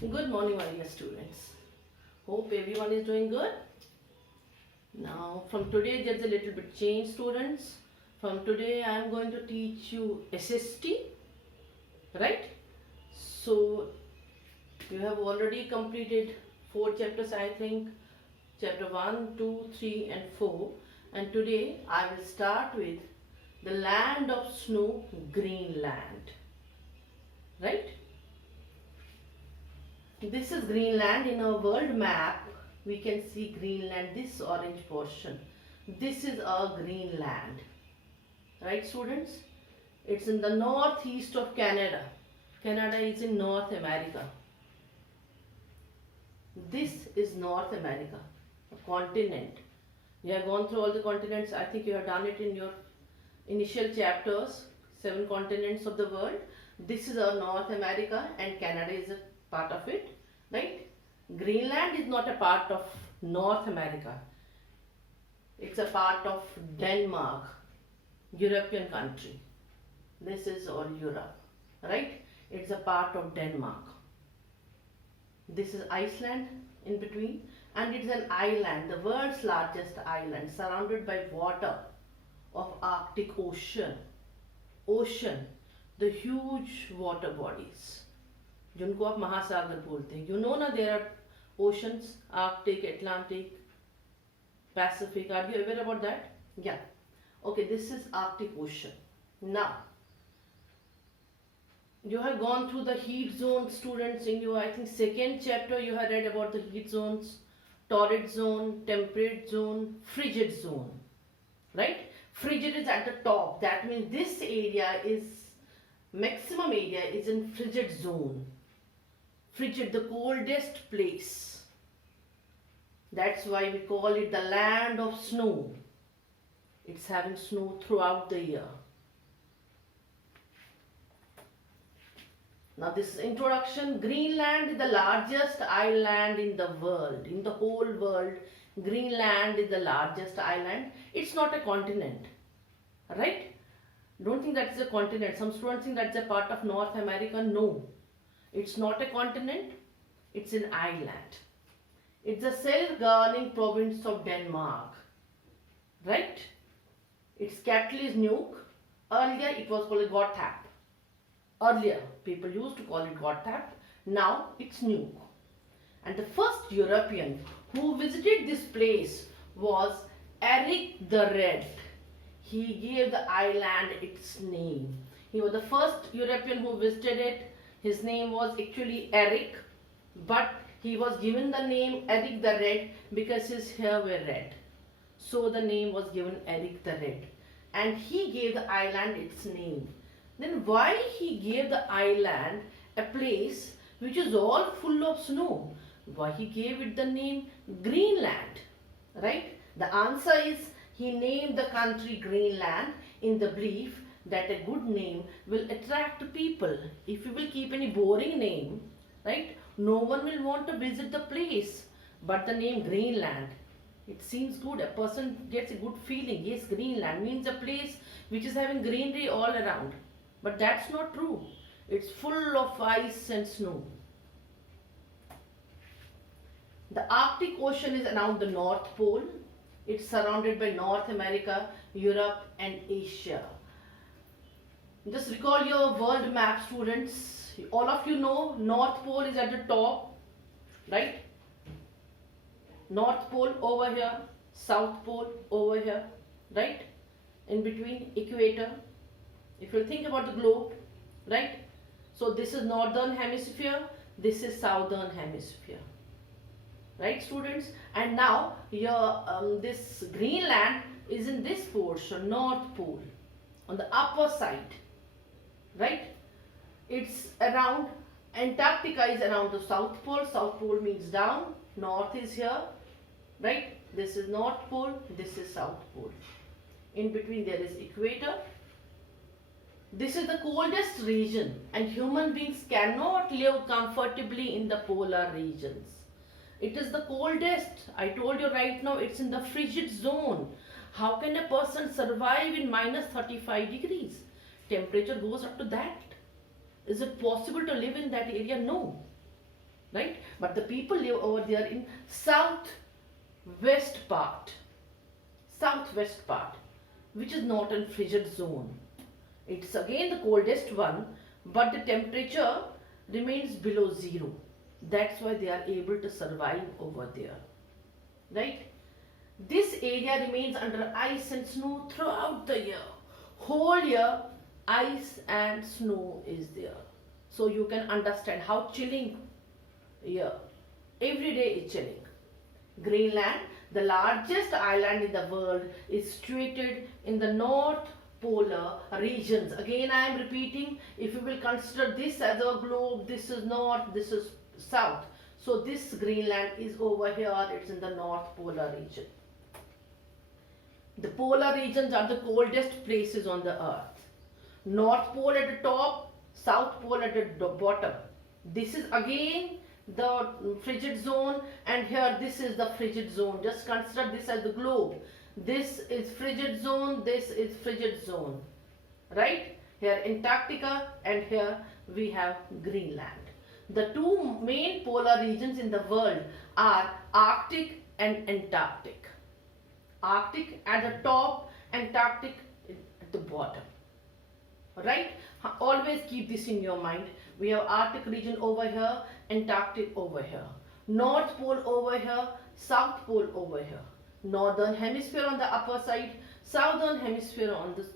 Good morning, my dear students. Hope everyone is doing good. Now, from today, there's a little bit change, students. From today, I am going to teach you SST, right? So, you have already completed 4 chapters, I think. Chapter 1, 2, 3, and 4. And today, I will start with the land of snow, Greenland, right? This is Greenland. In our world map, we can see Greenland, this orange portion. This is our Greenland. Right, students? It's in the northeast of Canada. Canada is in North America. This is North America, a continent. You have gone through all the continents. I think you have done it in your initial chapters, 7 continents of the world. This is our North America and Canada is a part of it, right? Greenland is not a part of North America. It's a part of Denmark, European country. This is all Europe, right? It's a part of Denmark. This is Iceland in between, and it's an island, the world's largest island, surrounded by water of Arctic Ocean. Ocean, the huge water bodies. जिनको आप महासागर बोलते हैं. You know ना, there are oceans, Arctic, Atlantic, Pacific. Are you aware about that? Yeah. Okay, this is Arctic Ocean. Now, you have gone through the heat zone, students, in your, I think, 2nd chapter. You have read about the heat zones, torrid zone, temperate zone, frigid zone, right? Frigid is at the top. That means this area is, maximum area is in frigid zone. Frigid, the coldest place. That's why we call it the land of snow. It's having snow throughout the year. Now this is introduction. Greenland is the largest island in the world. In the whole world, Greenland is the largest island. It's not a continent, right? Don't think that's a continent. Some students think that's a part of North America. No. It's not a continent, it's an island. It's a self-governing province of Denmark, right? Its capital is Nuuk. Earlier it was called Gotthard. Earlier people used to call it Gotthard. Now it's Nuuk. And the first European who visited this place was Eric the Red. He gave the island its name. He was the first European who visited it. His name was actually Eric, but he was given the name Eric the Red because his hair were red. So the name was given Eric the Red. And he gave the island its name. Then why he gave the island a place which is all full of snow? Why he gave it the name Greenland, right? The answer is he named the country Greenland in the belief that a good name will attract people. If you will keep any boring name, right, no one will want to visit the place. But the name Greenland, it seems good. A person gets a good feeling. Yes, Greenland means a place which is having greenery all around. But that's not true. It's full of ice and snow. The Arctic Ocean is around the North Pole. It's surrounded by North America, Europe, and Asia. Just recall your world map, students. All of you know North Pole is at the top, right? North Pole over here, South Pole over here, right? In between, equator. If you think about the globe, right? So this is Northern Hemisphere, this is Southern Hemisphere. Right, students? And now your this Greenland is in this portion, North Pole, on the upper side. Right? It's around, Antarctica is around the South Pole. South Pole means down. North is here. Right? This is North Pole. This is South Pole. In between there is equator. This is the coldest region, and human beings cannot live comfortably in the polar regions. It is the coldest. I told you right now, it's in the frigid zone. How can a person survive in minus 35 degrees? Temperature goes up to that. Is it possible to live in that area? No. right? But the people live over there in southwest part, southwest part, which is not in frigid zone. It's again the coldest one, but the temperature remains below zero. That's why they are able to survive over there, right? This area remains under ice and snow throughout the year. Whole year, ice and snow is there. So you can understand how chilling here. Every day is chilling. Greenland, the largest island in the world, is situated in the north polar regions. Again, I am repeating, if you will consider this as a globe, this is north, this is south. So this Greenland is over here, it's in the north polar region. The polar regions are the coldest places on the earth. North pole at the top, south pole at the bottom. This is again the frigid zone, and here this is the frigid zone. Just consider this as the globe. This is frigid zone, this is frigid zone, right? Here Antarctica, and here we have Greenland. The two main polar regions in the world are Arctic and Antarctic. Arctic at the top, Antarctic at the bottom, right? Always keep this in your mind. We have Arctic region over here, Antarctic over here, North Pole over here, South Pole over here, Northern Hemisphere on the upper side, Southern Hemisphere on the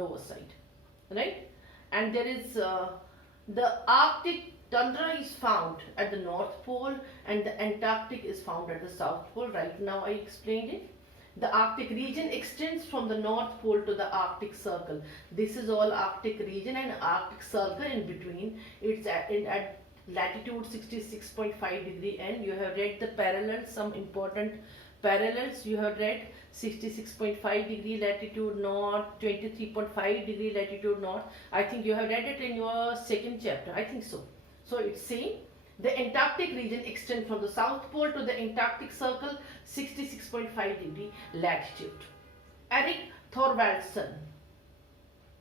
lower side, right? And there is the Arctic tundra is found at the North Pole, and the Antarctic is found at the South Pole. Right now I explained it. The Arctic region extends from the North Pole to the Arctic Circle. This is all Arctic region, and Arctic Circle in between. It's at latitude 66.5 degree, and you have read the parallels, some important parallels you have read. 66.5 degree latitude north, 23.5 degree latitude north. I think you have read it in your second chapter. I think so. So it's same. The Antarctic region extends from the South Pole to the Antarctic Circle, 66.5 degree latitude. Erik Thorvaldsen,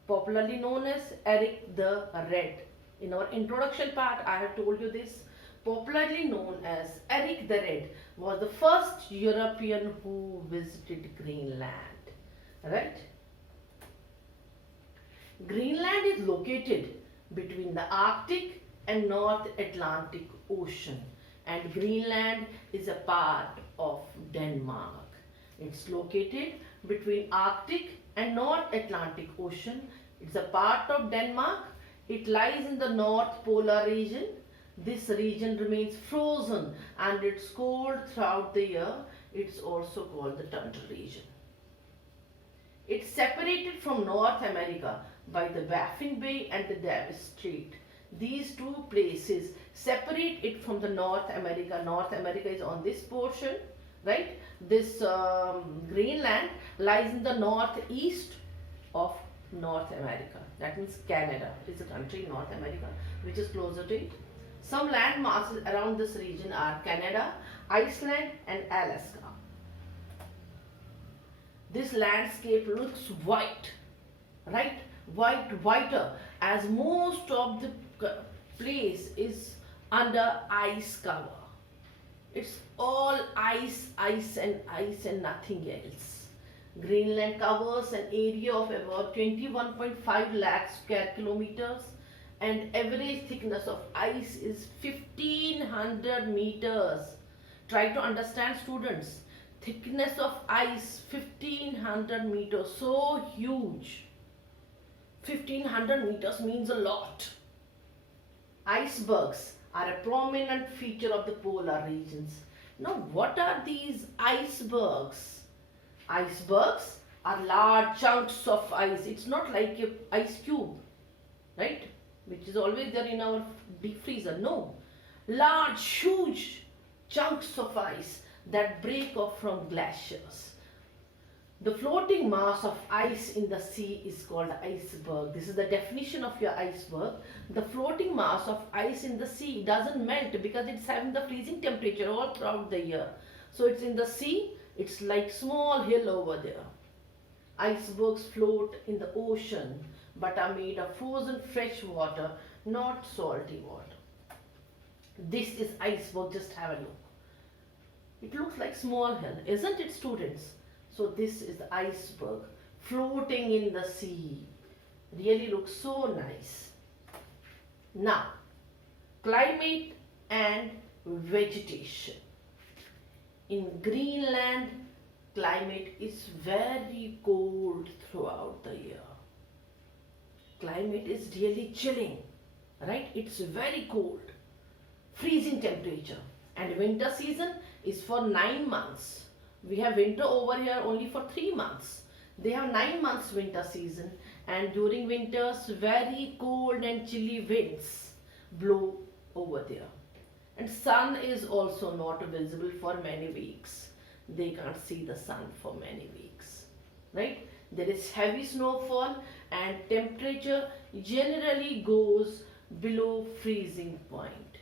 popularly known as Erik the Red. In our introduction part, I have told you this. Popularly known as Erik the Red, was the first European who visited Greenland. Right? Greenland is located between the Arctic and North Atlantic Ocean, and Greenland is a part of Denmark. It's located between Arctic and North Atlantic Ocean. It's a part of Denmark. It lies in the North Polar region. This region remains frozen and it's cold throughout the year. It's also called the tundra region. It's separated from North America by the Baffin Bay and the Davis Strait. These two places separate it from the North America. North America is on this portion, right? This Greenland lies in the northeast of North America. That means Canada is a country in North America which is closer to it. Some land masses around this region are Canada, Iceland and Alaska. This landscape looks white, right? Whiter, as most of the place is under ice cover. It's all ice and nothing else. Greenland covers an area of about 21.5 lakh square kilometers, and average thickness of ice is 1500 meters. Try to understand, students. Thickness of ice 1500 meters, so huge. 1500 meters means a lot. Icebergs are a prominent feature of the polar regions. Now, what are these icebergs? Icebergs are large chunks of ice. It's not like an ice cube, right? Which is always there in our deep freezer. No. Large, huge chunks of ice that break off from glaciers. The floating mass of ice in the sea is called iceberg. This is the definition of your iceberg. The floating mass of ice in the sea doesn't melt because it's having the freezing temperature all throughout the year. So it's in the sea, it's like small hill over there. Icebergs float in the ocean but are made of frozen fresh water, not salty water. This is iceberg, just have a look. It looks like small hill, isn't it, students? So this is the iceberg floating in the sea. Really looks so nice. Now, climate and vegetation. In Greenland, climate is very cold throughout the year. Climate is really chilling, right? It's very cold, freezing temperature. And winter season is for 9 months. We have winter over here only for 3 months. They have 9 months winter season, and during winters, very cold and chilly winds blow over there. And sun is also not visible for many weeks. They can't see the sun for many weeks, right? There is heavy snowfall, and temperature generally goes below freezing point.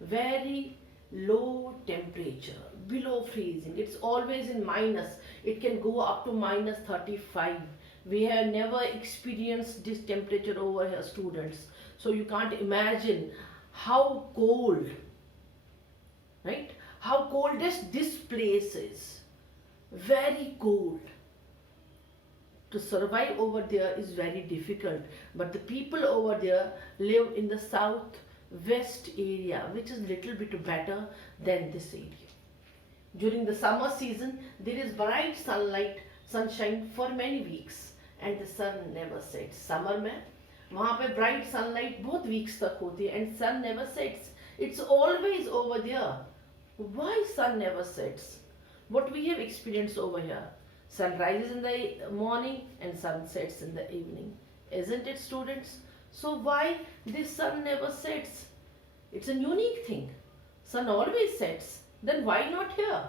Very low temperature, below freezing. It's always in minus. It can go up to minus 35. We have never experienced this temperature over here, students. So you can't imagine how cold, right? How coldest this place is. Very cold. To survive over there is very difficult. But the people over there live in the southwest area, which is little bit better than this area. During the summer season, there is bright sunshine for many weeks, and the sun never sets. Summer में वहाँ पे bright sunlight बहुत weeks तक होती है, and sun never sets. It's always over there. Why sun never sets? What we have experienced over here. Sun rises in the morning and sun sets in the evening. Isn't it, students? So why this sun never sets? It's a unique thing. Sun always sets. Then why not here?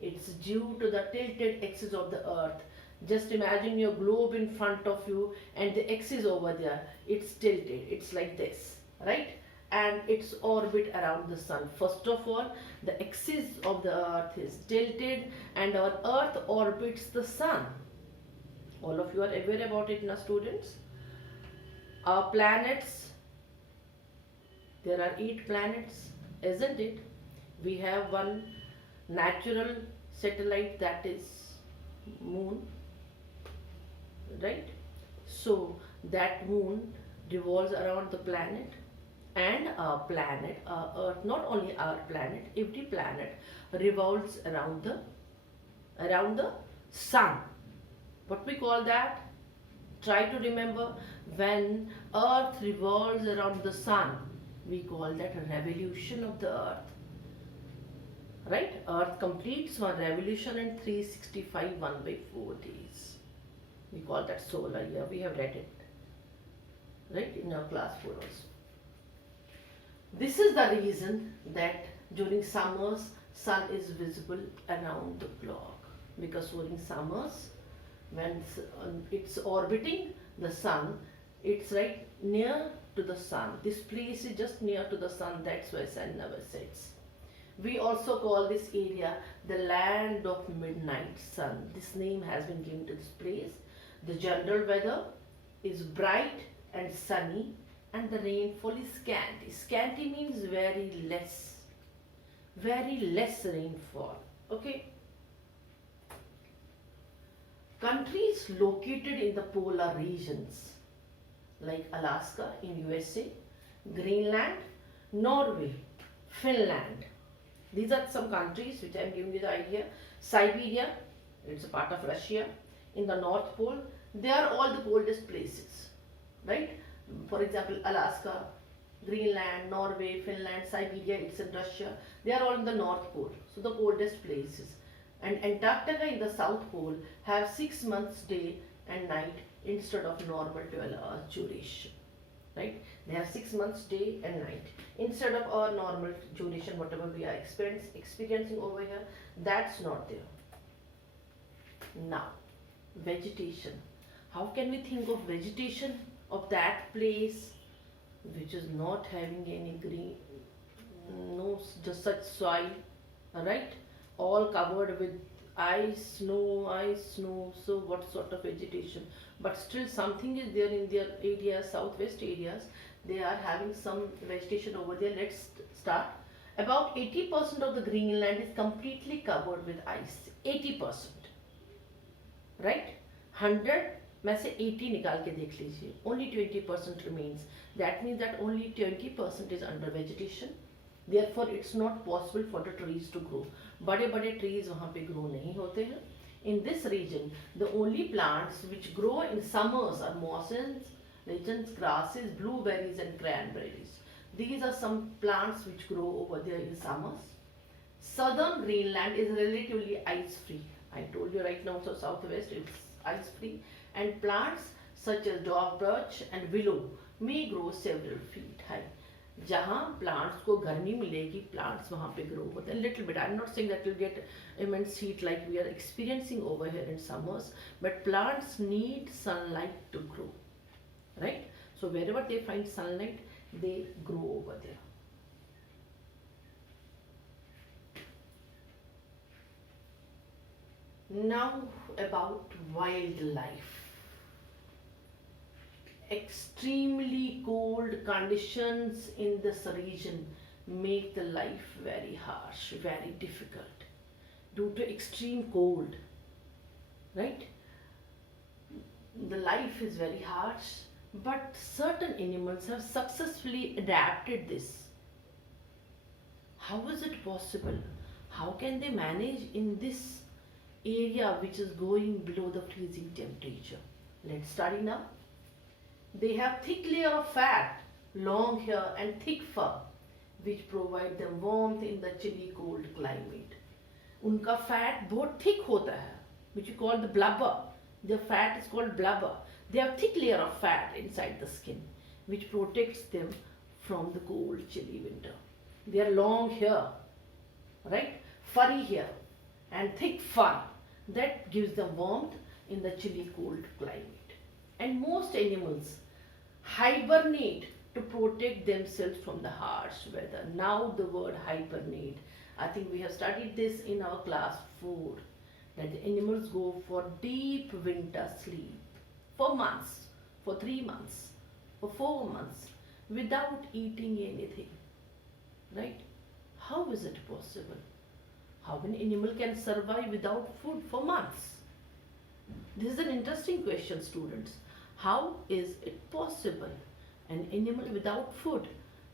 It's due to the tilted axis of the earth. Just imagine your globe in front of you and the axis over there. It's tilted. It's like this, right? And its orbit around the sun. First of all, the axis of the earth is tilted and our earth orbits the sun. All of you are aware about it now, students? Our planets, there are 8 planets, isn't it? We have one natural satellite, that is moon, right? So that moon revolves around the planet, and our planet, our earth, not only our planet, every planet revolves around the sun. What we call that? Try to remember. When earth revolves around the sun, we call that a revolution of the earth, right? Earth completes one revolution in 365 1/4 days. We call that solar year. We have read it, right, in our class 4 also. This is the reason that during summers sun is visible around the clock, because during summers when it's orbiting the sun, it's right near to the sun. This place is just near to the sun, that's why sun never sets. We also call this area the land of midnight sun. This name has been given to this place. The general weather is bright and sunny, and the rainfall is scanty. Scanty means very less rainfall. Okay. Countries located in the polar regions like Alaska in USA, Greenland, Norway, Finland. These are some countries which I am giving you the idea. Siberia, it's a part of Russia. In the North Pole, they are all the coldest places, right? For example, Alaska, Greenland, Norway, Finland, Siberia, it's in Russia. They are all in the North Pole, so the coldest places. And Antarctica in the South Pole have 6 months day and night instead of normal 12 hours duration, right? They have 6 months day and night instead of our normal duration, whatever we are experiencing over here. That's not there. Now, vegetation. How can we think of vegetation of that place which is not having any green, no just such soil, right? All covered with ice, snow. So what sort of vegetation? But still something is there in their areas, southwest areas. They are having some vegetation over there. Let's start. About 80% of the Greenland is completely covered with ice. 80%, right? 100 में से 80 निकाल के देख लीजिए. Only 20% remains. That means that only 20% is under vegetation. Therefore, it's not possible for the trees to grow. बड़े बड़े trees वहाँ पे grow नहीं होते हैं. In this region, the only plants which grow in summers are mosses, lichens, grasses, blueberries and cranberries. These are some plants which grow over there in summers. Southern Greenland is relatively ice-free. I told you right now, so southwest it's ice-free, and plants such as dog birch and willow may grow several feet high. जहाँ plants को गर्मी मिलेगी, plants वहाँ पे grow होते हैं. Little bit. I'm not saying that you'll get immense heat like we are experiencing over here in summers, but plants need sunlight to grow, right? So wherever they find sunlight, they grow over there. Now about wildlife. Extremely cold conditions in this region make the life very harsh, very difficult due to extreme cold, right? The life is very harsh, but certain animals have successfully adapted this. How is it possible? How can they manage in this area which is going below the freezing temperature? Let's study now. They have thick layer of fat, long hair and thick fur which provide them warmth in the chilly cold climate. उनका fat बहुत thick होता है, which you call the blubber. Their fat is called blubber. They have thick layer of fat inside the skin which protects them from the cold chilly winter. Their long hair, right, furry hair and thick fur that gives them warmth in the chilly cold climate. And most animals hibernate to protect themselves from the harsh weather. Now the word hibernate, I think we have studied this in our class 4, that the animals go for deep winter sleep for months, for 3 months, for 4 months without eating anything, right? How is it possible? How an animal can survive without food for months? This is an interesting question, students. How is it possible? An animal without food.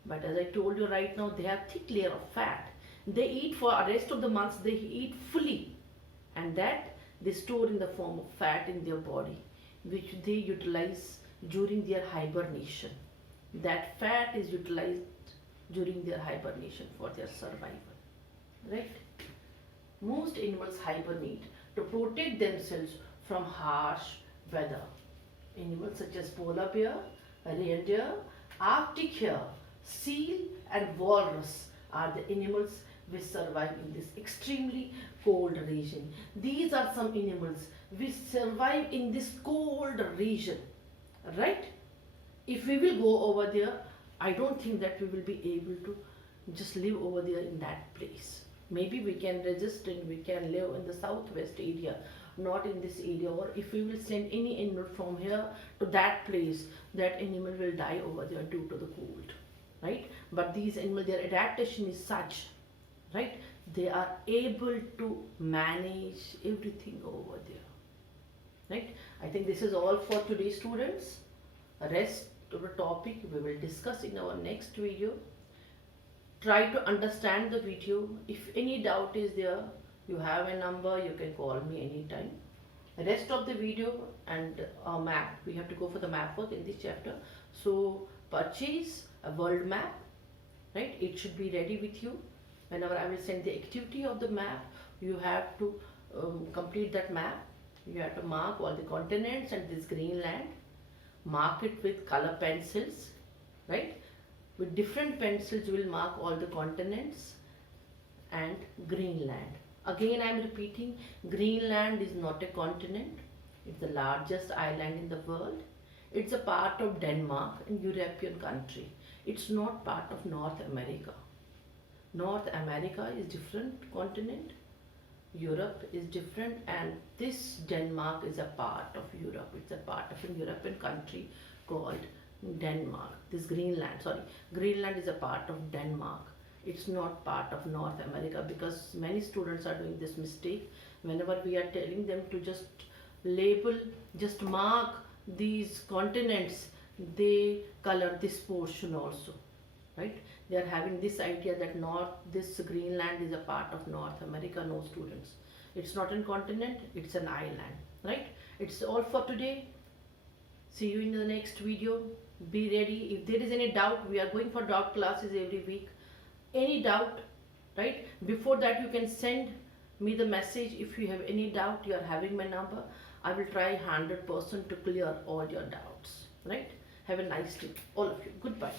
But as I told you right now, they have thick layer of fat. They eat for the rest of the months, they eat fully. And that they store in the form of fat in their body, which they utilize during their hibernation. That fat is utilized during their hibernation for their survival. Right? Most animals hibernate to protect themselves from harsh weather. Animals such as polar bear, reindeer, arctic hare, seal and walrus are the animals which survive in this extremely cold region. These are some animals which survive in this cold region, right? If we will go over there, I don't think that we will be able to just live over there in that place. Maybe we can resist and we can live in the southwest area, not in this area. Or if we will send any animal from here to that place, that animal will die over there due to the cold, right? But these animals, their adaptation is such, right? They are able to manage everything over there, right? I think this is all for today, students. Rest of the topic we will discuss in our next video. Try to understand the video. If any doubt is there, you have a number, you can call me anytime. The rest of the video and a map, we have to go for the map work in this chapter. So purchase a world map, right? It should be ready with you. Whenever I will send the activity of the map, you have to complete that map. You have to mark all the continents and this Greenland. Mark it with color pencils, right? With different pencils, you will mark all the continents and Greenland. Again, I am repeating, Greenland is not a continent. It's the largest island in the world. It's a part of Denmark, a European country. It's not part of North America. North America is different continent. Europe is different, and this Denmark is a part of Europe. It's a part of a European country called Denmark. This Greenland, sorry, Greenland is a part of Denmark. It's not part of North America, because many students are doing this mistake. Whenever we are telling them to just label, just mark these continents, they color this portion also, right? They are having this idea that this Greenland is a part of North America. No, students, it's not a continent, it's an island, right? It's all for today. See you in the next video. Be ready. If there is any doubt, we are going for doubt classes every week. Any doubt, right? Before that, you can send me the message. If you have any doubt, you are having my number. I will try 100% to clear all your doubts, right? Have a nice day, all of you. Goodbye.